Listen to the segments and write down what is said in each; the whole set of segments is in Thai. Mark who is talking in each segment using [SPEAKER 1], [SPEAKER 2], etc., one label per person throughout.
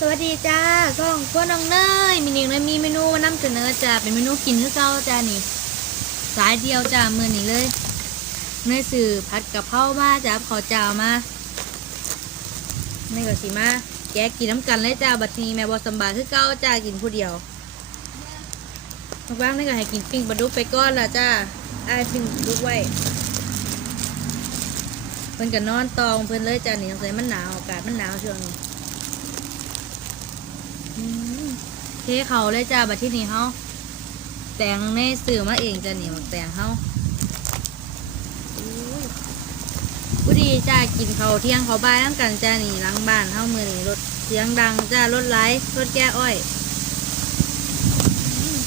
[SPEAKER 1] สวัสดีจ้าช่องพ่อน้องเนยมีหนึ่งเลยมีเมนูมานำเสนอจ้าเป็นเมนูกินคือเก่าจ้านี่ สายเดียวจ้ามือนี้เลยเนยสื่อผัดกะเพรามาจ้าขอจ้ามาไม่ก็สิมาแกกินน้ำกันเลยจ้าบัดนี้แม่บอสบายคือเก่าจ้ากินผู้เดียวบางๆนี่ก็ให้กินปิ้งปลาดุกไปก้อนละจ้าไอ้ปิ้งปลาดุกไว้เพิ่นก็นอนตองเพิ่นเลยจ้านี่สงสัยมันหนาวอากาศมันหนาวช่วงนี้ เทเขาเลยจ้าบัดที่นี่เฮาแต่งในสื่อมาเองจ้านี่มัแต่งเฮาผู้ดีจ้ากินเขาเที่ยงเขาบ่ายน้ำกันจ้านี่หล้างบ้านเฮามือนี่รถเสียงดังจ้ารถไลฟ์รถแก้อ้อยอืม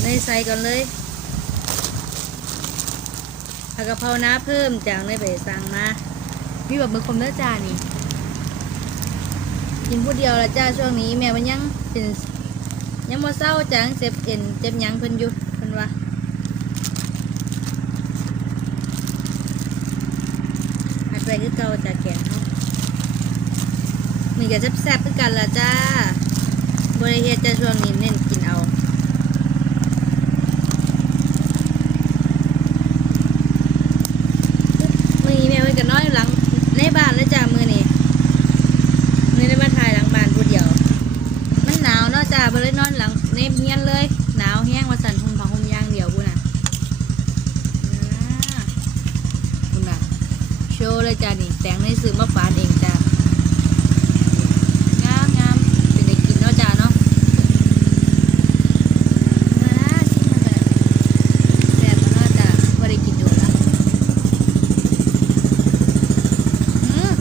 [SPEAKER 1] เลยใส่ก่อนเลยผักกะเพราน้าเพิ่มจากในไปสั่งมาพี่แบบมือคมเนื้อจ้านี่ กินผู้เดียวละจ้าช่วงนี้แม่มันยังเป็นยังมาเศร้าจังเจ็บเอ็นเจ็บยังเพิ่นอยู่เพิ่นว่าอัดไปคือเก่าจ้าแกงเนาะมีก็แซ่บๆคือกันละจ้าบริเฮ็ดจ้าช่วงนี้เน้นกินเอามือนี้แม่ไว้กันนอนอยู่หลังในบ้านแล้วจ้ามือนี้ ไม่ได้มาถ่ายหลังบ้านผู้เดียว มันหนาวเนาะจ้าไปเลยนอนหลังในเฮียนเลย หนาวแห้งมาสั่นหุ่มผ้าห่มยางเดียวบุน่ะอ่าบุน่ะ โชว์เลยจ้านี่แต่งในสื่อมาฝานเองจ้างามงามเป็นได้กินเนาะจ้าเนาะมาชิมมาเลยแซ่บมาเนาะจ้าว่าได้กินอยู่ละอืม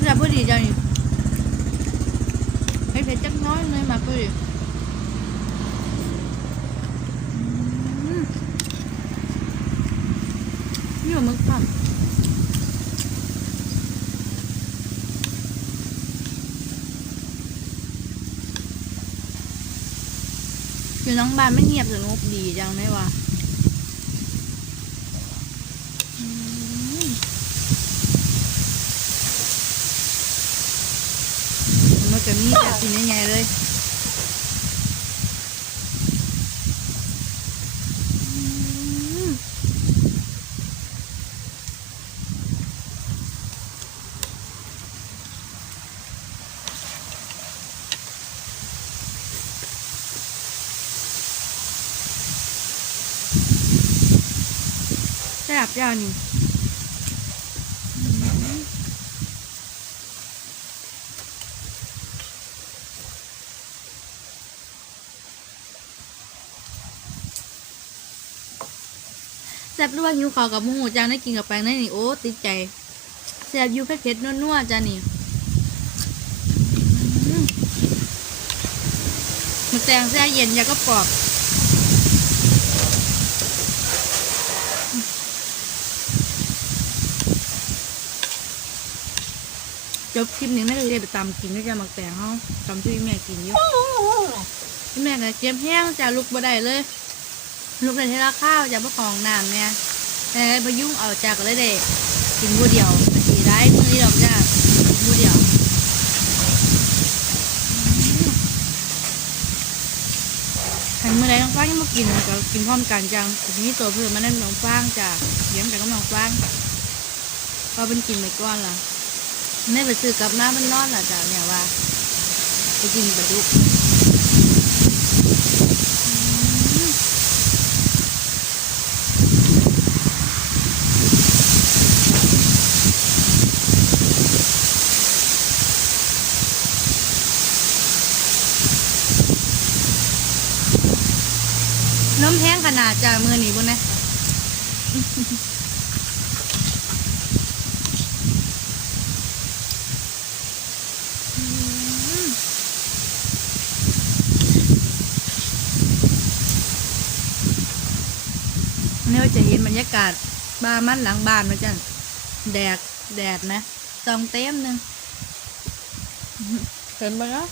[SPEAKER 1] แซ่บพอดีจ้านี่ให้เผ็ดจักน้อยเลยมาพอดีอืม นี่มึกผัดอยู่น้องบานไม่เงียบสงบดีจังไหมวะอืมมันจะมีแบบกินยังไงเลย แซ่บย่านี่แซ่บด้วยหิวข้าวกับหมูจางได้กินกับแป้งได้นี่โอ้ติดใจแซ่บยูเผ็ดๆนัวๆจ้านี่มมันแตงแซ่เย็นยาก็ปอบ จบคลิปนี้ไม่ได้ไปตามกินด้วยจ้าหมักแตงเขาตามที่แม่กินอยู่ที่แม่ก็เจ็บแห้งจ้าลุกบ่ได้เลยลูกในเทละข้าวจากพวกของน้ำเนี่ยแต่พยุ่งเอาจากเลยเด็กกินผู้เดียวสีได้มือเดียวจ้ากินผู้เดียวขันมือใดน้องฟางยังมากินก็กินพร้อมกันจังทีนี้ตัวเพิ่มมานั่นน้องฟางจ้าเลี้ยงแต่ก็น้องฟางพอเป็นกินไปก้อนล่ะ ไม่ไปซื้อกับน้ามันนอนล่ะจ้าเนี่ยว่าไปกินปลาดุกน้ำแห้งขนาดจากมือหนีบนนะ นี่เราจะเห็นบรรยากาศบ้านมันหลังบ้านนะจ๊ะแดดแดดนะตองเต็มหนึ่งเห็นปะเนาะ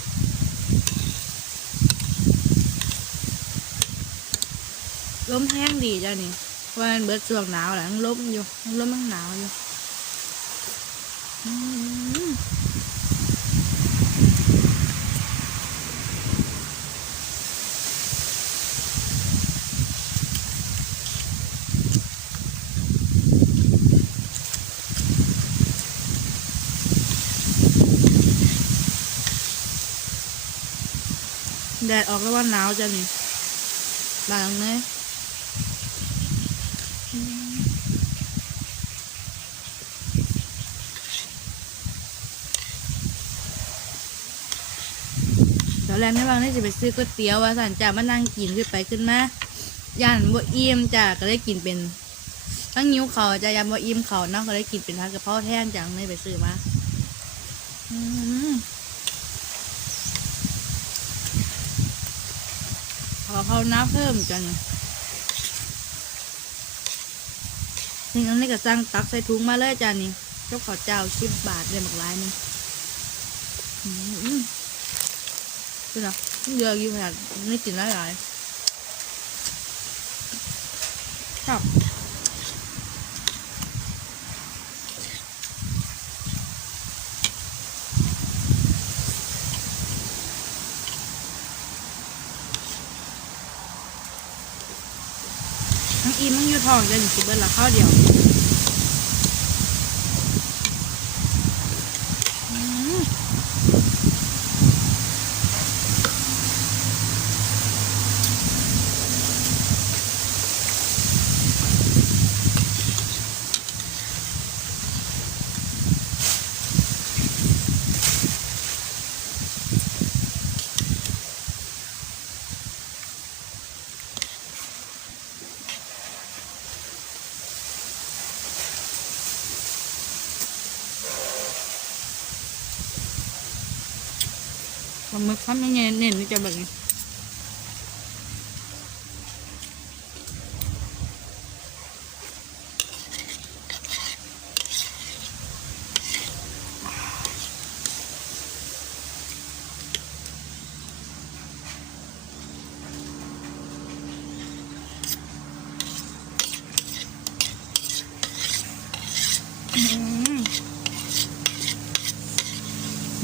[SPEAKER 1] ลมแห้งดีจ้ะนี่เพราะมันเบิดช่วงหนาวแหละลมอยู่ลมมันหนาวอยู่ แดดออกแล้วว่าหนาวจะนี่บางเลยตอนแรกไม่บางนี่จะไปซื้อก๋วยเตี๋ยวว่าสันจ่ามานั่งกินขึ้นไปขึ้นมาย่านบ่อิ่มจ้ะก็เลยกินเป็นตั้งนิ้วเขาจะยำบ่อิ่มเขาเนาะก็เลยกินเป็นทัดกระเพราแท่งจังเลยไปซื้อมา อืมขอเขาน้ำเพิ่มจังนี่อันนี้ก็สั่งตักใส่ถุงมาเลยจานนี้เจ้าขอเจ้าสิบบาทเลยหมกไลายนึงอืมดูนะเยอะอยู่ขนาดไม่กินหลายหลายชอบ อิ่มทั้งอยู่ท้องจะหนึ่สิบเบิร์ละข้าวเดียว ปลาหมึกทำยังไงเน้นนี่จะแบบนี้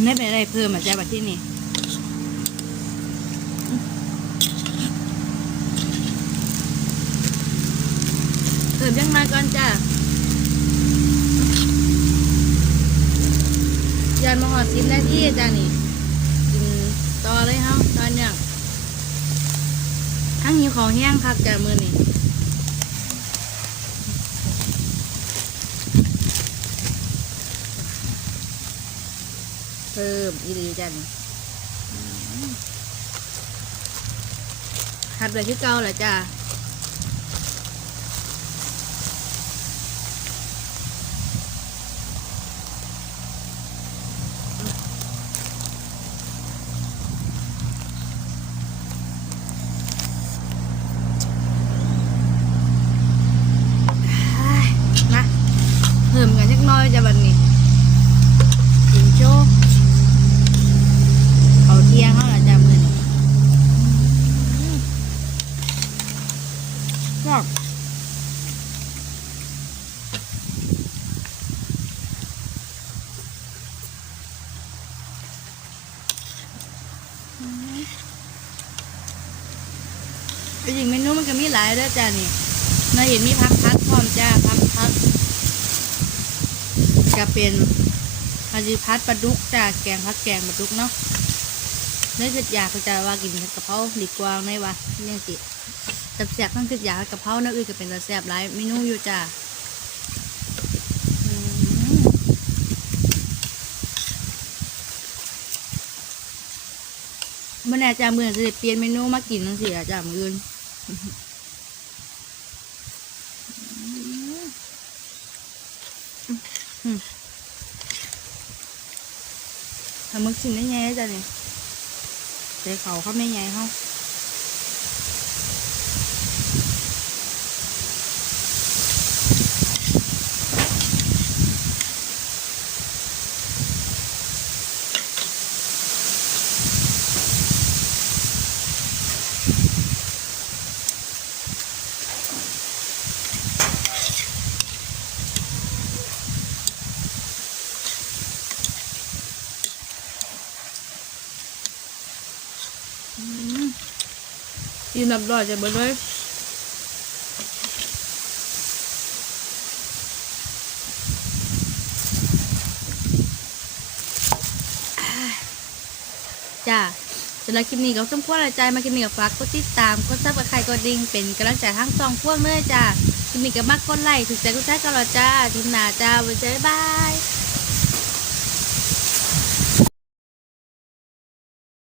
[SPEAKER 1] ไม่เป็นไรเพิ่มอะจ้าบัดที่นี่ เติมยังมาก่อนจ้ายานมาหอดสิบนาทีจ้านี่กินต่อเลยเฮาตอนเนี้ยทั้งหิวของแห้งคักจ้ามือนี่เพิ่มอีรีจ้านี่อืมหัดไปที่เก่าแหละจ้า มาเพิ่มกันเล็กน้อยจะบันนี้กินโชว์เขาเที่ยงเขาละจ้ามือนี่ชอบจริงๆเมนูมันก็มี หลายเด้อจ้านี่เราเห็นมีพักพัดพร้อมจ้าพักพัดจะเป็นพาจิพัดปลาดุกจ้าแกงพักแกงปลาดุกเนาะเนื้อคืออยากจะว่ากินกะเพราดีกว่าไหมวะเนี่ยสิแต่แสบทั้งคืออยากกะเพราเนื้ออื่นก็เป็นแต่แสบหลายเมนูอยู่จ้าเมื่อไหร่จ้ามือจะเปลี่ยนเมนูมากินทั้งสี่จ้ามืออื่น มึกชิ้นได้ไงจ้ะเนี่ยเจ๊เขาเขาไม่ไงเขา กินแบบร่อยจะเบิดเลยจ้าสำหรับคลิปนี้ก็สมควรละใจมาคลิปนี้ก็ฝากกดติดตามกดซับสไครกดดิ่งเป็นกำลังใจทั้งสองพวกเลยจ้าคลิปนี้ก็มากกดไลค์ถูกใจกดแชร์กันและจ้าทีมหน้าจ้าบ๊ายบาย